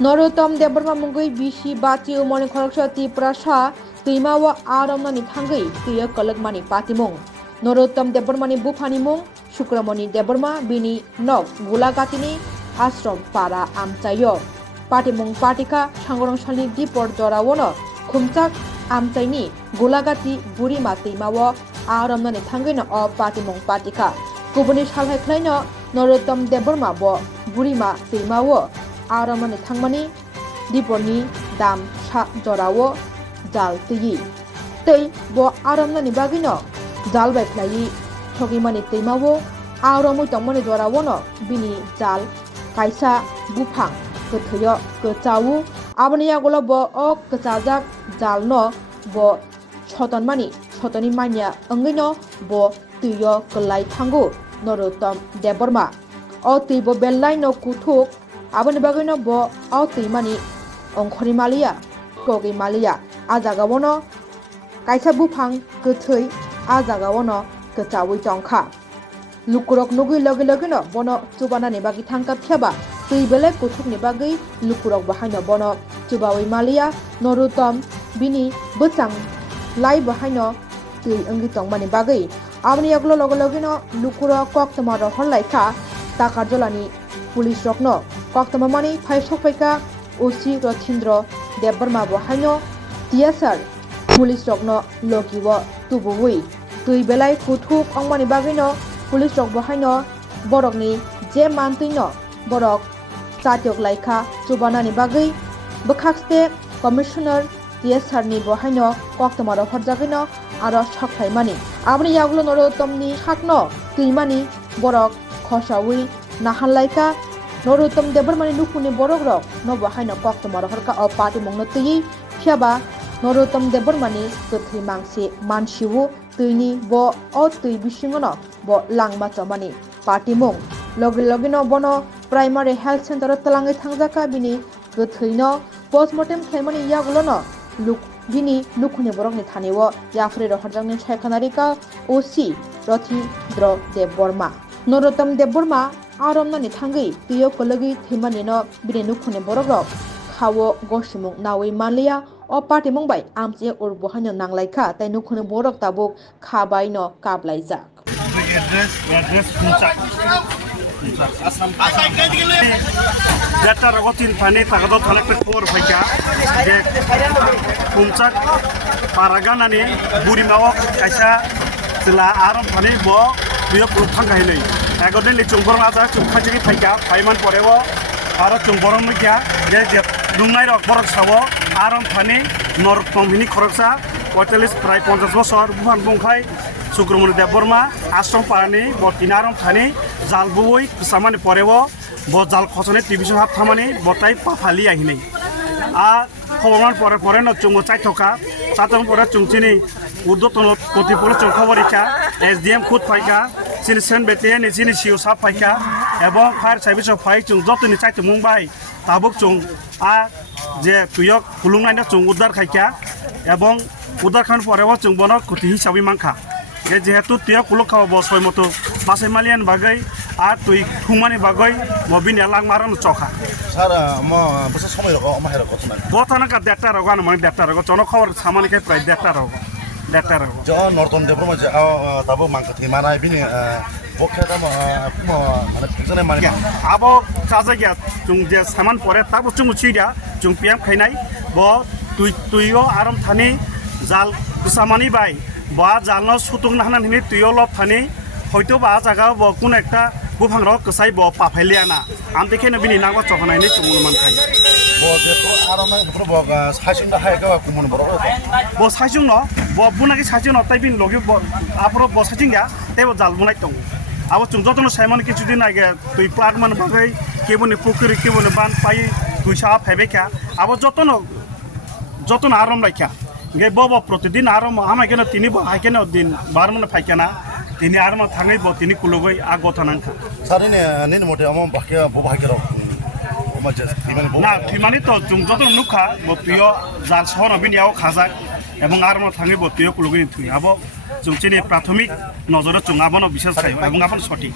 Narottam Deborma Mungui Bisi Umorni Narottam Prasha Twimao Romna Thangwi Twio Kwlwkgwi Patimung Narottam Debormani Bupanimung Shukramani Deborma Bini Nok Gulagatini Ashram Para Amchayo Patimung Patika Shangorong Shali Dipor Dorawono Kumchak Amchaini Gulagati Burima Twimao Romna Thangwi o Patimung Patika Kubuni Shalhai Kleino Narottam Deborma Bo Burima Twimao Romna Thangmani Diporni Dam Sha Jorawo Jal Tui Tei Bo Romna Bagino Jal by Play Togimani Twimao Romu Tomoni Jorawono Bini Jal Kaisa Bupang Ketyo Ketau Abania Golo Bo O Ketazak Jal no Bo Chotonmani Chotoni Mania Angino Bo Twio Kwlwkgwi Thwikha Narottam Deborma O Tibo Bellai no Kutuk Abani Bagino Bo O Twimani Ongkhori Malia Kogi Malia Azagawono Kaisa Bupang Ketui Azagawono Ketawi Tongkha Lukurok Nugui Logi Logino Bono Tubana Nebagi Tangka Piaba Tui Bele Kutuk Nebagi Lukurok Bahino Bono Tubawi Malia Narottam Bini Butang Lai Bahino Tui Angitong Mani Bagi Abani Aglo Logologino Lukuro Koktamaro Honlaika Takarjolani Police Rokno Koktamamani Paisopeka Osi Rothindro Deborma Bahino Tiasar Police Rokno Lokiwo Tubuwi Tui Belai Kutuk Ongmani Bagino Police Rok Bahino Borokni Je Mantuino Borok Satyok Laika Tubanani Bagi Bakakste Commissioner Tiasar ni Bahino Koktamaro Horjagino Aro Shokhaimani Abni Yaglo Narottamni Hakno Twimani Borok Khosawi Nahanlaika Narottam Debormani Nukuni Borogrok no Bahino Koktamaro Horka o Patimung no Tui Piaba Narottam Debormani Kuthi Mangsi Manshiwu Tuini Bo O Tui Bisingono Bo Langma Chomani Patimung Logino Bono Primary Health Center Talangi Thangjaka Bini Kuthino Postmortem Khelmani Yagulono Luk Bini Nukuni Borokni Thaniwo Yafri Rohajangni Chaikanarika OC Rothindro Deborma Narottam Deborma Romna Thangwi Twio Kwlwkgwi Thwimani no Bini Nukuni Borok Khawo Goshimung Nawi Manlia O Patimung Bai Amche Urbohano Nanglaika Tai Nukuni Borok Tabuk Khabai no Kablaijak Address Kumchak Asam Data Rogotin Pane Tagado Collected Poor Fika Kumchak Paraganani Burima Kaisa Sila Aram Pane Bo Twio Kwlwkgwi Agodin Chungborong Aza Chungkhaji Fika Paiman Porevo Ara Chungborong Mikia Dungai Rock Borok Sawo Aram Pane Narottam Bini Khoroksa Hotelis Prai 50 bosor Buhan Bungkhai Shukramani Deborma Ashram Parani Bo Tinaram Thani Jalbui Samani Porevo Bo Jal Khosone Division Hab Thamani Botai Pafali Ahini A Khoman Pore no Chungo Chaitoka Satam Pore Chungchini Udoton Kotipolo Chungkhawarika SDM Khut Phaika Sinisen Beten Sini Siu Sa Phaika Ebong Fire Service of Phai Chung Jotoni Chaito Mumbai Tabuk Chung A Je Twio Kwlwkgwi no Chung Udar Khaika Ebong Udar Khan Porevo Chung Bono Kuti Hisabi Mangkha যেহেতু Twio Kwlwkgwi বসয় মতো পাশে Malian বাগাই আর তুই Khomeini বাগাই Mobin এলাং মারানো চখা sir বসে সময় রকম আমার রকম গতানা কা দেটা রগান মানে দেটা রগ জন খবর সামানিকে প্রায় দেটা রগ জ নর্তন দেবরম যে তাবো মাংকা থিমানাই বিনি বখে দাম মানে ফিজনে মানে আবো কাজা গিয়া জুং যে সামান পরে তাবো জুং চিয়া জুং পিয়াম খাইনাই ব তুইও আরাম থানি জাল কুসামানি বাই বা জালনো সুতুং নাহানা হিনি Twio লব থানি হয়তো বা জায়গা ব কোন একটা বুফাং রক কসাই ব পাফাইলিয়ানা আম দেখেন বিনি নাগো চখনাইনি চুমুমান খাই ব যে তো আরামে পুরো ব সাইসুন দা হাইগা কুমুন বড় ব সাইসুন ন ব বুনাকি সাইসুন তাই বিন লগি আপরো ব সাইসিংয়া তেব জাল বুনাই দং আবো চুং যতন সাইমান কিছুদিন আগে তুই প্লাট মান বাগৈ কেবনি পুকুরি কেবনি বান পাই তুই সা ফাইবেকা আবো যতন আরাম রাখা গে বব প্রতিদিন আরাম আমাই কেন তিনি হাইকেন দিন বারমনে ফাইকানা তিনি আরাম থাঙ্গি ব তিনি Kwlwkgwi আ গথানাঙ্কা সারিনে নিন মতে আম বাকি বহাকে রক না থিমানি তো জুং যত নুখা ব Twio জাল সহন বিনিয়াও খাজাক এবং আরাম থাঙ্গি ব Twio Kwlwkgwi থুই আবো জুংচিনি প্রাথমিক নজরে চুং আবনো বিশেষ খাই এবং আপন সঠিক